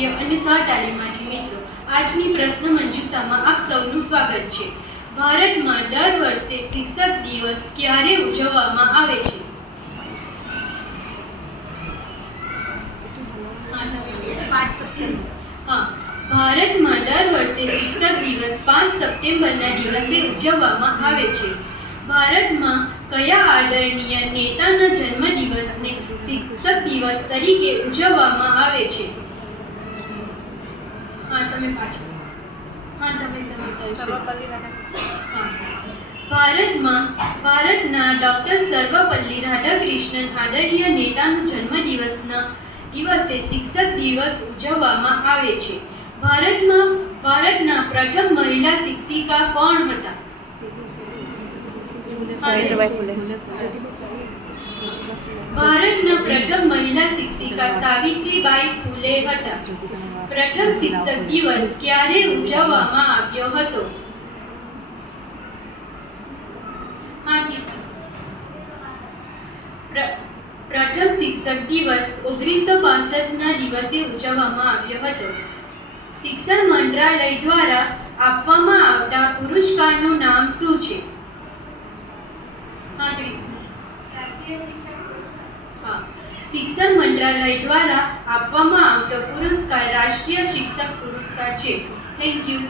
રાષ્ટ્રીય અને સહતાલીમાર્થી મિત્રો આજની પ્રશ્ન મંજૂષામાં આપ સૌનું સ્વાગત છે. ભારતમાં દર વર્ષે શિક્ષક દિવસ ક્યારે ઉજવવામાં આવે છે? હા, ભારતમાં દર વર્ષે શિક્ષક દિવસ પાંચ સપ્ટેમ્બરના દિવસે ઉજવવામાં આવે છે. ભારતમાં કયા આદરણીય નેતાના જન્મદિવસને શિક્ષક દિવસ તરીકે ઉજવવામાં આવે છે? તમે પાછળ હા તમે તમે ભારતમાં ભારતના ડૉક્ટર સર્વપલ્લી રાધાકૃષ્ણન આદરણીય નેતાના જન્મદિવસના દિવસે શિક્ષક દિવસ ઉજવવામાં આવે છે. ભારતમાં ભારતના પ્રથમ મહિલા શિક્ષિકા કોણ હતા? ભારતના પ્રથમ મહિલા શિક્ષિકા સાવિત્રીબાઈ ફૂલે હતા. પ્રથમ શિક્ષક દિવસ ક્યારે ઉજવવામાં આવ્યો હતો? પ્રથમ શિક્ષક દિવસ ઓગણીસો ના દિવસે ઉજવવામાં આવ્યો હતો. શિક્ષણ મંત્રાલય દ્વારા આપવામાં આવતા પુરસ્કારનું નામ શું છે? હા કૃષ્ણ હા. શિક્ષણ મંત્રાલય દ્વારા આપવામાં આવતો પુરસ્કાર રાષ્ટ્રીય શિક્ષક પુરસ્કાર છે. Thank you